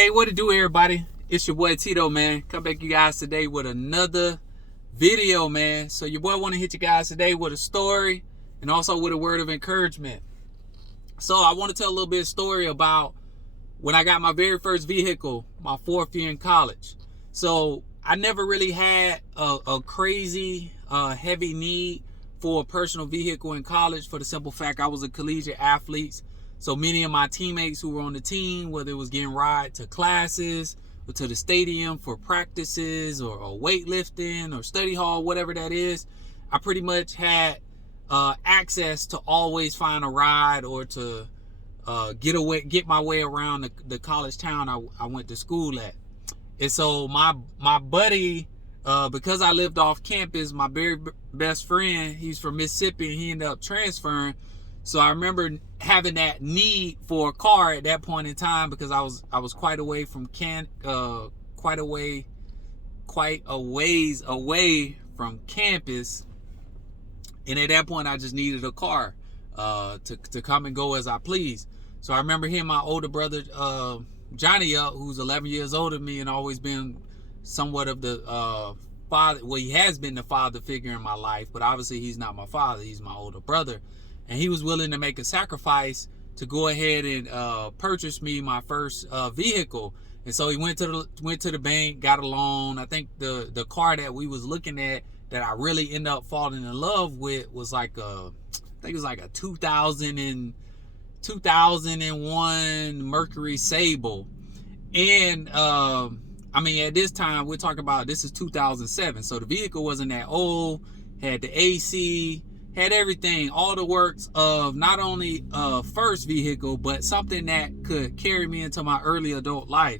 Hey, what to do, everybody? It's your boy Tito, man. Come back, you guys, today with another video, man. So your boy want to hit you guys today with a story and also with a word of encouragement. So I want to tell a little bit of story about when I got my very first vehicle, my 4th year in college. So I never really had a crazy, heavy need for a personal vehicle in college, for the simple fact I was a collegiate athlete. So many of my teammates who were on the team, whether it was getting ride to classes or to the stadium for practices or weightlifting or study hall, whatever that is, I pretty much had access to always find a ride or to get my way around the college town I went to school at. And so my buddy, because I lived off campus, my very best friend, he's from Mississippi, and he ended up transferring. So I remember having that need for a car at that point in time, because I was quite away from quite a ways away from campus, and at that point I just needed a car to come and go as I please. So I remember hitting my older brother Johnny up, who's 11 years older than me and always been somewhat of the father. Well, he has been the father figure in my life, but obviously he's not my father. He's my older brother. And he was willing to make a sacrifice to go ahead and purchase me my first vehicle. And so he went to the bank, got a loan. I think the car that we was looking at that I really ended up falling in love with was like I think it was like a 2001 Mercury Sable. And I mean, at this time, we're talking about, this is 2007. So the vehicle wasn't that old, had the AC, had everything, all the works of not only a first vehicle, but something that could carry me into my early adult life.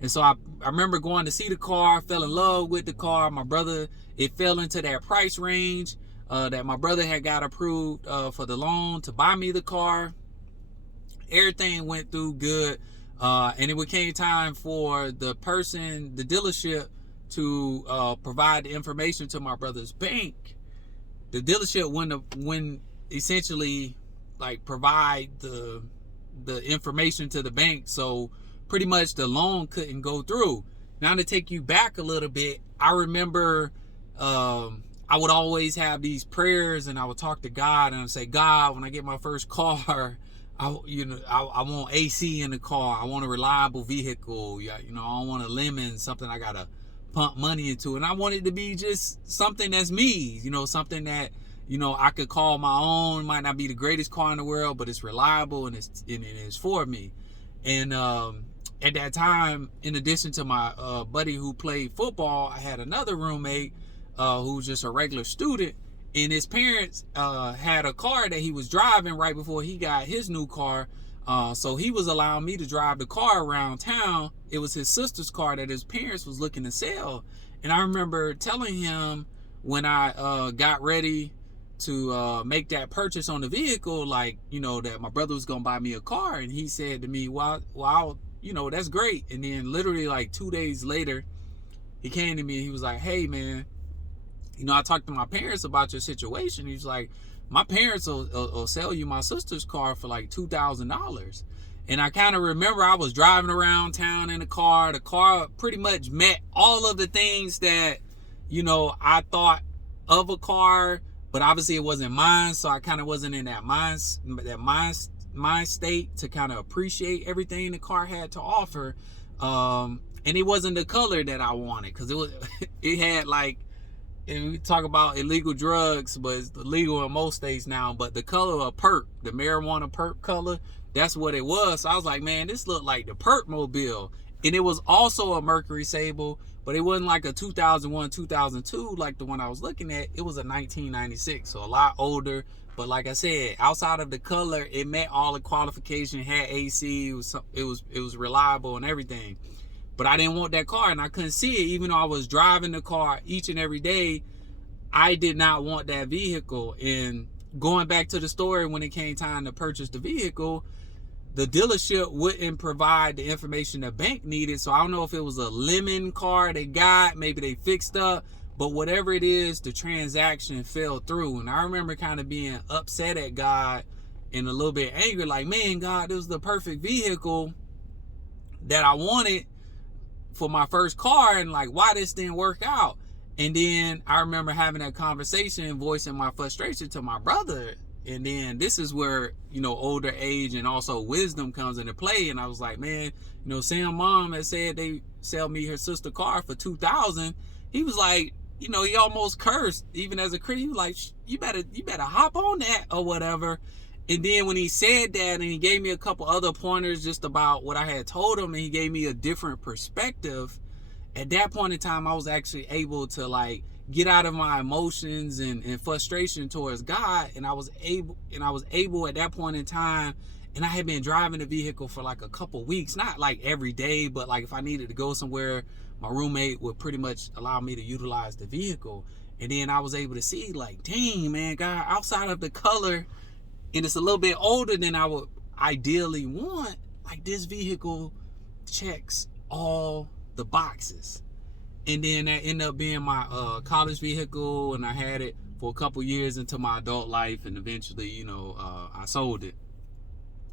And so I remember going to see the car, fell in love with the car. My brother, it fell into that price range that my brother had got approved for the loan to buy me the car. Everything went through good. And it became time for the dealership to provide the information to my brother's bank. The dealership wouldn't essentially like provide the information to the bank, so pretty much the loan couldn't go through. Now, to take you back a little bit, I remember I would always have these prayers, and I would talk to God and I'd say, God, when I get my first car, I want AC in the car. I want a reliable vehicle. I don't want a lemon, something I gotta pump money into. And I want it to be just something that's me, something that, I could call my own. It might not be the greatest car in the world, but it's reliable and it's for me. And at that time, in addition to my buddy who played football, I had another roommate who was just a regular student. And his parents had a car that he was driving right before he got his new car. So he was allowing me to drive the car around town. It was his sister's car that his parents was looking to sell. And I remember telling him when I got ready to make that purchase on the vehicle, that my brother was going to buy me a car. And he said to me, well, that's great. And then literally like 2 days later, he came to me and he was like, hey, man, I talked to my parents about your situation. He's like, my parents will sell you my sister's car for like $2,000. And I kind of remember I was driving around town in the car. The car pretty much met all of the things that, I thought of a car, but obviously it wasn't mine. So I kind of wasn't in that mind state to kind of appreciate everything the car had to offer. And it wasn't the color that I wanted, because it had like, and we talk about illegal drugs, but it's illegal in most states now. But the color of perp, the marijuana perp color, that's what it was. So I was like, man, this looked like the perp mobile. And it was also a Mercury Sable, but it wasn't like a 2001, 2002 like the one I was looking at. It was a 1996, so a lot older. But like I said, outside of the color, it met all the qualifications. Had AC, it was reliable and everything. But I didn't want that car, and I couldn't see it. Even though I was driving the car each and every day, I did not want that vehicle. And going back to the story, when it came time to purchase the vehicle, the dealership wouldn't provide the information the bank needed. So I don't know if it was a lemon car they got, maybe they fixed up, but whatever it is, the transaction fell through. And I remember kind of being upset at God and a little bit angry, like, man, God, this was the perfect vehicle that I wanted for my first car, and like why this didn't work out. And then I remember having that conversation and voicing my frustration to my brother. And then this is where, older age and also wisdom comes into play. And I was like, man, Sam's mom had said they sell me her sister car for $2,000. He was like, he almost cursed even as a Christian. He was like, you better hop on that or whatever. And then when he said that, and he gave me a couple other pointers just about what I had told him, and he gave me a different perspective, at that point in time, I was actually able to like get out of my emotions and frustration towards God. And I was able at that point in time, and I had been driving the vehicle for like a couple weeks, not like every day, but like if I needed to go somewhere, my roommate would pretty much allow me to utilize the vehicle. And then I was able to see like, dang, man, God, outside of the color, and it's a little bit older than I would ideally want, like this vehicle checks all the boxes. And then that ended up being my college vehicle, and I had it for a couple years into my adult life, and eventually, I sold it.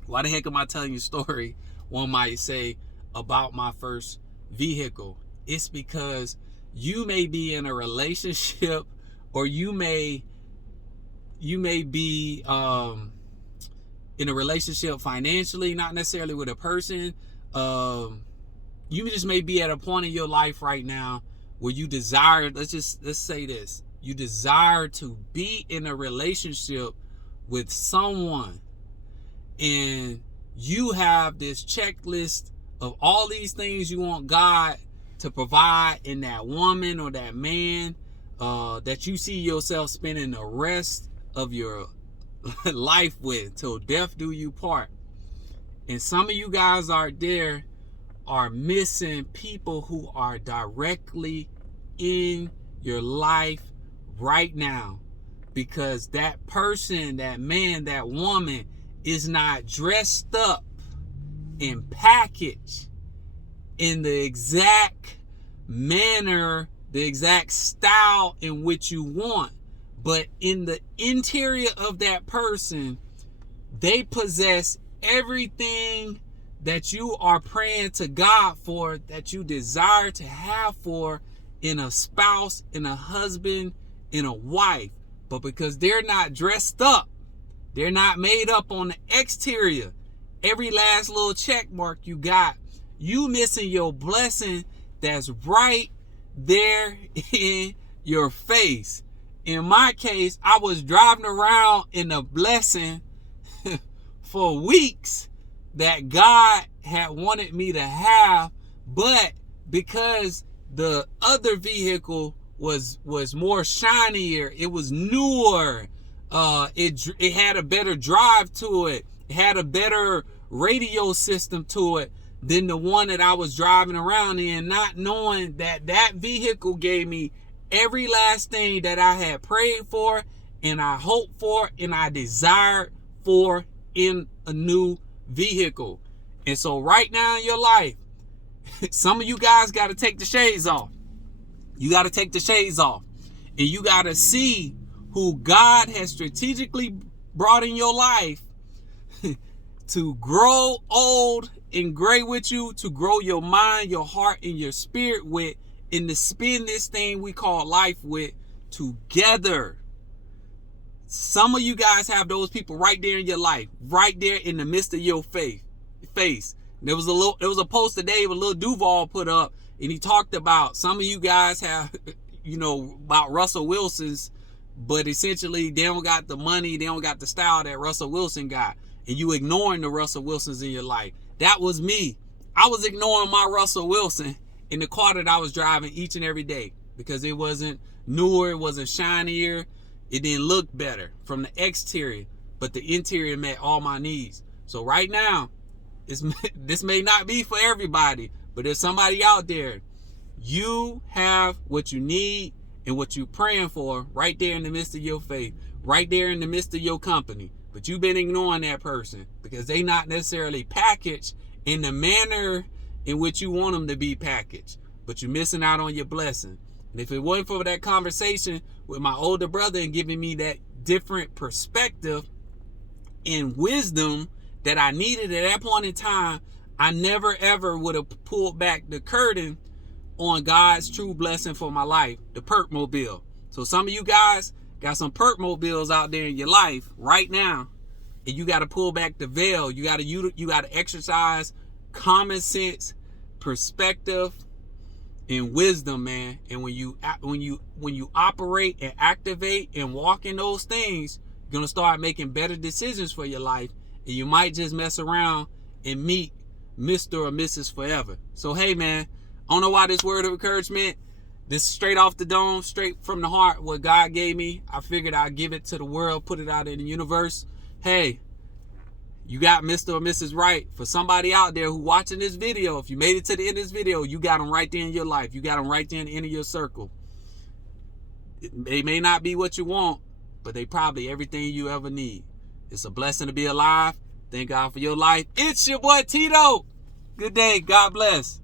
Why the heck am I telling you a story, one might say, about my first vehicle? It's because you may be in a relationship, or you may be in a relationship financially, not necessarily with a person. You just may be at a point in your life right now where you desire, let's say this, you desire to be in a relationship with someone, and you have this checklist of all these things you want God to provide in that woman or that man, that you see yourself spending the rest of your life with till death do you part. And some of you guys out there are missing people who are directly in your life right now, because that person, that man, that woman is not dressed up and packaged in the exact manner, the exact style in which you want. But in the interior of that person, they possess everything that you are praying to God for, that you desire to have for in a spouse, in a husband, in a wife. But because they're not dressed up, they're not made up on the exterior, every last little check mark you got, you missing your blessing that's right there in your face. In my case, I was driving around in a blessing for weeks that God had wanted me to have, but because the other vehicle was more shinier, it was newer, it had a better drive to it, it had a better radio system to it than the one that I was driving around in, not knowing that that vehicle gave me every last thing that I had prayed for, and I hoped for, and I desired for in a new vehicle. And so right now in your life, some of you guys got to take the shades off. You got to take the shades off, and you got to see who God has strategically brought in your life to grow old and gray with you, to grow your mind, your heart, and your spirit with, and to spend this thing we call life with together. Some of you guys have those people right there in your life, right there in the midst of your face. There was a post today with Lil Duval put up, and he talked about some of you guys have, about Russell Wilson's, but essentially they don't got the money, they don't got the style that Russell Wilson got, and you ignoring the Russell Wilsons in your life. That was me. I was ignoring my Russell Wilson in the car that I was driving each and every day, because it wasn't newer, it wasn't shinier, it didn't look better from the exterior, but the interior met all my needs. So right now, this may not be for everybody, but there's somebody out there. You have what you need and what you're praying for right there in the midst of your faith, right there in the midst of your company. But you've been ignoring that person because they not necessarily packaged in the manner in which you want them to be packaged. But you're missing out on your blessing. And if it wasn't for that conversation with my older brother and giving me that different perspective and wisdom that I needed at that point in time, I never ever would have pulled back the curtain on God's true blessing for my life, the Perk Mobile. So some of you guys got some Perk Mobiles out there in your life right now, and you got to pull back the veil. You got to exercise common sense, perspective, and wisdom, man. And when you operate and activate and walk in those things, you're gonna start making better decisions for your life, and you might just mess around and meet Mr. or Mrs. Forever. So hey, man, I don't know why this word of encouragement. This is straight off the dome, straight from the heart, what God gave me. I figured I'd give it to the world, put it out in the universe. Hey, you got Mr. or Mrs. Right. For somebody out there who watching this video, if you made it to the end of this video, you got them right there in your life. You got them right there in the end of your circle. They may not be what you want, but they probably everything you ever need. It's a blessing to be alive. Thank God for your life. It's your boy Tito. Good day. God bless.